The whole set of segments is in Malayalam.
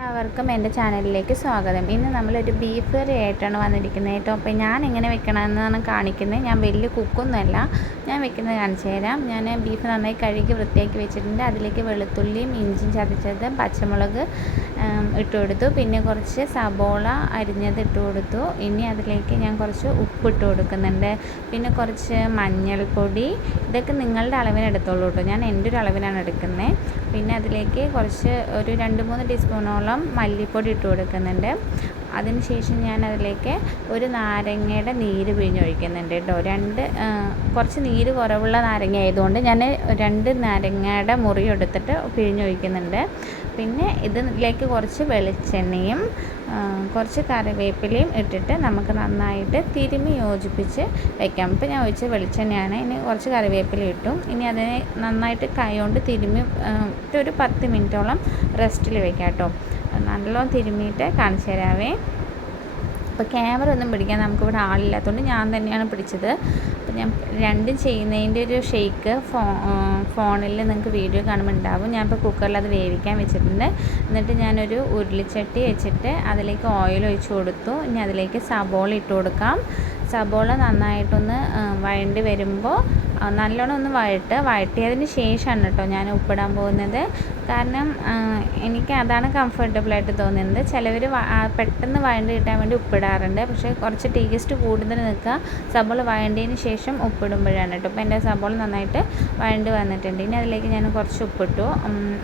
എല്ലാവർക്കും എന്റെ ചാനലിലേക്ക് സ്വാഗതം. ഇന്ന് നമ്മളൊരു ബീഫ് കറി ആയിട്ടാണ് വന്നിരിക്കുന്നത് കേട്ടോ. അപ്പോൾ ഞാൻ എങ്ങനെ വെക്കണമെന്നാണ് കാണിക്കുന്നത്. ഞാൻ വലിയ കുക്കൊന്നുമല്ല. ഞാൻ വെക്കുന്നത് കാണിച്ചു തരാം. ഞാൻ ബീഫ് നന്നായി കഴുകി വൃത്തിയാക്കി വെച്ചിട്ടുണ്ട്. അതിലേക്ക് വെളുത്തുള്ളിയും ഇഞ്ചിയും ചതച്ചത് പച്ചമുളക് ഇട്ട് കൊടുത്തു. പിന്നെ കുറച്ച് സബോള അരിഞ്ഞത് ഇട്ട് കൊടുത്തു. ഇനി അതിലേക്ക് ഞാൻ കുറച്ച് ഉപ്പ് ഇട്ട് കൊടുക്കുന്നുണ്ട്. പിന്നെ കുറച്ച് മഞ്ഞൾപ്പൊടി. ഇതൊക്കെ നിങ്ങളുടെ അളവിന് എടുത്തോളൂ കേട്ടോ. ഞാൻ എന്റെ ഒരു അളവിനാണ് എടുക്കുന്നത് പിന്നെ അതിലേക്ക് കുറച്ച് ഒരു രണ്ട് മൂന്ന് ടീസ്പൂണോളം മല്ലിപ്പൊടി ഇട്ട് കൊടുക്കുന്നുണ്ട്. അതിനുശേഷം ഞാൻ അതിലേക്ക് ഒരു നാരങ്ങയുടെ നീര് പിഴിഞ്ഞൊഴിക്കുന്നുണ്ട് കേട്ടോ. രണ്ട് കുറച്ച് നീര് കുറവുള്ള നാരങ്ങ ആയതുകൊണ്ട് ഞാൻ രണ്ട് നാരങ്ങയുടെ മുറി എടുത്തിട്ട് പിഴിഞ്ഞൊഴിക്കുന്നുണ്ട് പിന്നെ ഇതിലേക്ക് കുറച്ച് വെളിച്ചെണ്ണയും കുറച്ച് കറിവേപ്പിലയും ഇട്ടിട്ട് നമുക്ക് നന്നായിട്ട് തിരുമി യോജിപ്പിച്ച് വെക്കാം. ഇപ്പോൾ ഞാൻ ഒഴിച്ച വെളിച്ചെണ്ണയാണ്. ഇനി കുറച്ച് കറിവേപ്പില ഇട്ടു. ഇനി അതിനെ നന്നായിട്ട് കൈ കൊണ്ട് തിരുമി ഒരു പത്ത് മിനിറ്റോളം റെസ്റ്റിൽ വെക്കാം കേട്ടോ. നല്ലോണം തിരുമ്മിയിട്ട് കാണിച്ചു തരാവേ. അപ്പോൾ ക്യാമറ ഒന്നും പിടിക്കാൻ നമുക്കിവിടെ ആളില്ലാത്തതുകൊണ്ട് ഞാൻ തന്നെയാണ് പിടിച്ചത്. അപ്പോൾ ഞാൻ രണ്ടും ചെയ്യുന്നതിന്റെ ഒരു ഷെയ്ക്ക് ഫോ ഫോണിൽ നിങ്ങൾക്ക് വീഡിയോ കാണുമ്പോൾ ഉണ്ടാവും. ഞാൻ ഇപ്പോൾ കുക്കറിൽ അത് വേവിക്കാൻ വെച്ചിട്ടുണ്ട്. എന്നിട്ട് ഞാനൊരു ഉരുളിച്ചട്ടി വെച്ചിട്ട് അതിലേക്ക് ഓയിൽ ഒഴിച്ചു കൊടുത്തു. ഇനി അതിലേക്ക് സബോള ഇട്ട് കൊടുക്കാം. സബോള നന്നായിട്ടൊന്ന് വഴണ്ടി വരുമ്പോൾ നല്ലോണം ഒന്ന് വഴട്ട്. വഴട്ടിയതിന് ശേഷമാണ് കേട്ടോ ഞാൻ ഉപ്പിടാൻ പോകുന്നത്. കാരണം എനിക്ക് അതാണ് കംഫർട്ടബിളായിട്ട് തോന്നുന്നത്. ചിലവർ പെട്ടെന്ന് വഴണ്ടി കിട്ടാൻ വേണ്ടി ഉപ്പിടാറുണ്ട്. പക്ഷേ കുറച്ച് ടേസ്റ്റ് കൂടുതൽ നിൽക്കുക. സബോള വഴണ്ടിയതിന് ശേഷം ഉപ്പിടുമ്പോഴാണ് കേട്ടോ. അപ്പോൾ എന്റെ സബോള നന്നായിട്ട് വഴണ്ടി വന്നിട്ടുണ്ട്. ഇനി അതിലേക്ക് ഞാൻ കുറച്ച് ഉപ്പിട്ടു.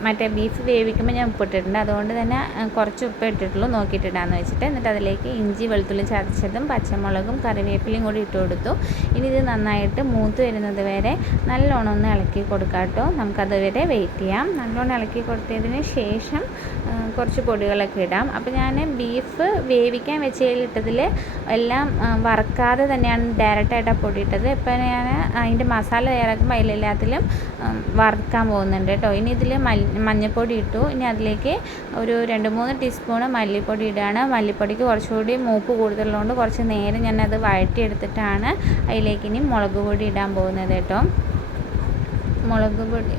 മറ്റേ ബീഫ് വേവിക്കുമ്പോൾ ഞാൻ ഉപ്പിട്ടിട്ടുണ്ട്. അതുകൊണ്ട് തന്നെ കുറച്ച് ഉപ്പ് ഇട്ടിട്ടുള്ളൂ. നോക്കിയിട്ടിടാന്ന് വെച്ചിട്ട്. എന്നിട്ട് അതിലേക്ക് ഇഞ്ചി വെളുത്തുള്ളി ചതച്ചതും പച്ചമുളകും കറിവേപ്പിലയും കൂടി ഇട്ട് കൊടുത്തു. ഇനി ഇത് നന്നായിട്ട് മൂത്ത് വരുന്നത് വരെ നല്ലോണം ഒന്ന് ഇളക്കി കൊടുക്കാം കേട്ടോ. നമുക്കതുവരെ വെയിറ്റ് ചെയ്യാം. നല്ലോണം ഇളക്കി കൊടുത്തതിന് ശേഷം കുറച്ച് പൊടികളൊക്കെ ഇടാം. അപ്പോൾ ഞാൻ ബീഫ് വേവിക്കാൻ വെച്ചതിലിട്ടതിൽ എല്ലാം വറക്കാതെ തന്നെയാണ് ഡയറക്റ്റായിട്ട് ആ പൊടി ഇട്ടത്. ഇപ്പം ഞാൻ അതിന്റെ മസാല തയ്യാറാക്കുമ്പോൾ അതിലെല്ലാത്തിലും വറുക്കാൻ പോകുന്നുണ്ട് കേട്ടോ. ഇനി ഇതിൽ മഞ്ഞൾപ്പൊടി ഇട്ടു. ഇനി അതിലേക്ക് ഒരു രണ്ട് മൂന്ന് ടീസ്പൂണ് മല്ലിപ്പൊടി ഇടുകയാണ് മല്ലിപ്പൊടിക്ക് കുറച്ചുകൂടി മൂപ്പ് കൂടുതലുള്ളതുകൊണ്ട് കുറച്ച് നേരം ഞാനത് വഴറ്റിയെടുത്തിട്ടാണ് അതിലേക്ക് ഇനി മുളക് പൊടി ഇടാൻ പോകുന്നത് കേട്ടോ. മുളക് പൊടി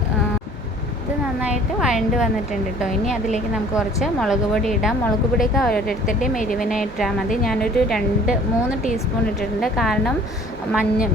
ഇത് നന്നായിട്ട് വഴണ്ട് വന്നിട്ടുണ്ട് കേട്ടോ ഇനി അതിലേക്ക് നമുക്ക് കുറച്ച് മുളക് പൊടി ഇടാം. മുളക് പൊടിയൊക്കെ ഓരോരുത്തരുടെയും എരിവിനായിട്ടാൽ മതി. ഞാനൊരു രണ്ട് മൂന്ന് ടീസ്പൂൺ ഇട്ടിട്ടുണ്ട്. കാരണം മഞ്ഞ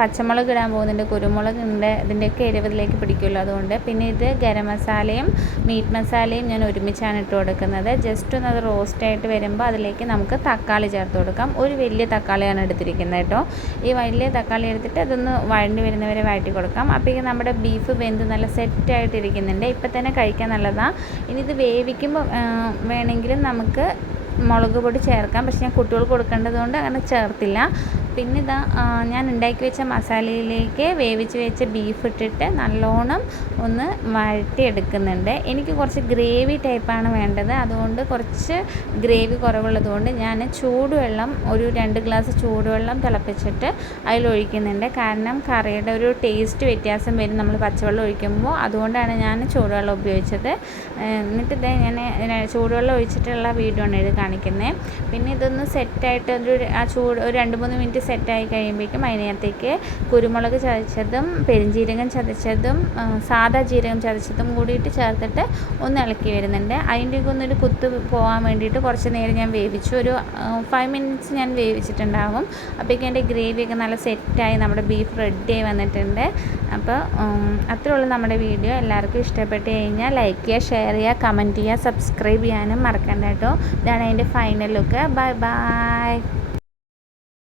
പച്ചമുളക് ഇടാൻ പോകുന്നുണ്ട്. കുരുമുളക് ഉണ്ട്. ഇതിന്റെയൊക്കെ എരിവിലേക്ക് പിടിക്കുമല്ലോ അതുകൊണ്ട്. പിന്നെ ഇത് ഗരം മസാലയും മീറ്റ് മസാലയും ഞാൻ ഒരുമിച്ചാണ് ഇട്ട് കൊടുക്കുന്നത്. ജസ്റ്റ് ഒന്ന് അത് റോസ്റ്റായിട്ട് വരുമ്പോൾ അതിലേക്ക് നമുക്ക് തക്കാളി ചേർത്ത് കൊടുക്കാം. ഒരു വലിയ തക്കാളിയാണ് എടുത്തിരിക്കുന്നത് കേട്ടോ ഈ വലിയ തക്കാളി എടുത്തിട്ട് അതൊന്ന് വഴണ്ടി വരുന്നവരെ വഴറ്റി കൊടുക്കാം. അപ്പോഴേക്കും നമ്മുടെ ബീഫ് വെന്ത് നല്ല സെറ്റായിട്ട് ഇരിക്കുന്നുണ്ട് ഇപ്പം തന്നെ കഴിക്കാൻ നല്ലതാണ് ഇനി ഇത് വേവിക്കുമ്പോൾ വേണമെങ്കിലും നമുക്ക് മുളക് പൊടി ചേർക്കാം. പക്ഷെ ഞാൻ കുട്ടികൾക്ക് കൊടുക്കേണ്ടത് കൊണ്ട് അങ്ങനെ ചേർത്തില്ല. പിന്നെ ഇതാ ഞാൻ ഉണ്ടാക്കി വെച്ച മസാലയിലേക്ക് വേവിച്ച് വെച്ച ബീഫ് ഇട്ടിട്ട് നല്ലോണം ഒന്ന് വഴറ്റിയെടുക്കുന്നുണ്ട്. എനിക്ക് കുറച്ച് ഗ്രേവി ടൈപ്പാണ് വേണ്ടത്. അതുകൊണ്ട് കുറച്ച് ഗ്രേവി കുറവുള്ളതുകൊണ്ട് ഞാൻ ചൂടുവെള്ളം ഒരു രണ്ട് ഗ്ലാസ് ചൂടുവെള്ളം തിളപ്പിച്ചിട്ട് അതിലൊഴിക്കുന്നുണ്ട് കാരണം കറിയുടെ ഒരു ടേസ്റ്റ് വ്യത്യാസം വരും. നമ്മൾ പച്ചവെള്ളം ഒഴിക്കുമ്പോൾ അതുകൊണ്ടാണ് ഞാൻ ചൂടുവെള്ളം ഉപയോഗിച്ചത്. എന്നിട്ട് ഇതേ ഞാൻ ചൂടുവെള്ളം ഒഴിച്ചിട്ടുള്ള വീഡിയോ ആണ് ഇത് കാണിക്കുന്നത് പിന്നെ ഇതൊന്ന് സെറ്റായിട്ട് ഒരു ആ ചൂട് ഒരു രണ്ട് മൂന്ന് മിനിറ്റ് സെറ്റായി കഴിയുമ്പോഴേക്കും അതിനകത്തേക്ക് കുരുമുളക് ചതച്ചതും പെരിഞ്ജീരകം ചതച്ചതും സാദാ ജീരകം ചതച്ചതും കൂടിയിട്ട് ചേർത്തിട്ട് ഒന്ന് ഇളക്കി വരുന്നുണ്ട്. അതിന്റെയൊക്കെ ഒന്നൊരു കുത്ത് പോകാൻ വേണ്ടിയിട്ട് കുറച്ച് നേരം ഞാൻ വേവിച്ചു. ഒരു ഫൈവ് മിനിറ്റ്സ് ഞാൻ വേവിച്ചിട്ടുണ്ടാകും അപ്പോഴേക്കും എന്റെ ഗ്രേവിയൊക്കെ നല്ല സെറ്റായി നമ്മുടെ ബീഫ് റെഡിയായി വന്നിട്ടുണ്ട്. അപ്പോൾ അത്രേ ഉള്ളൂ നമ്മുടെ വീഡിയോ. എല്ലാവർക്കും ഇഷ്ടപ്പെട്ട് കഴിഞ്ഞാൽ ലൈക്ക് ചെയ്യുക ഷെയർ ചെയ്യുക കമന്റ് ചെയ്യുക സബ്സ്ക്രൈബ് ചെയ്യാനും മറക്കണ്ട കേട്ടോ. ഇതാണ് അതിന്റെ ഫൈനൽ ലുക്ക് ബൈ ബൈ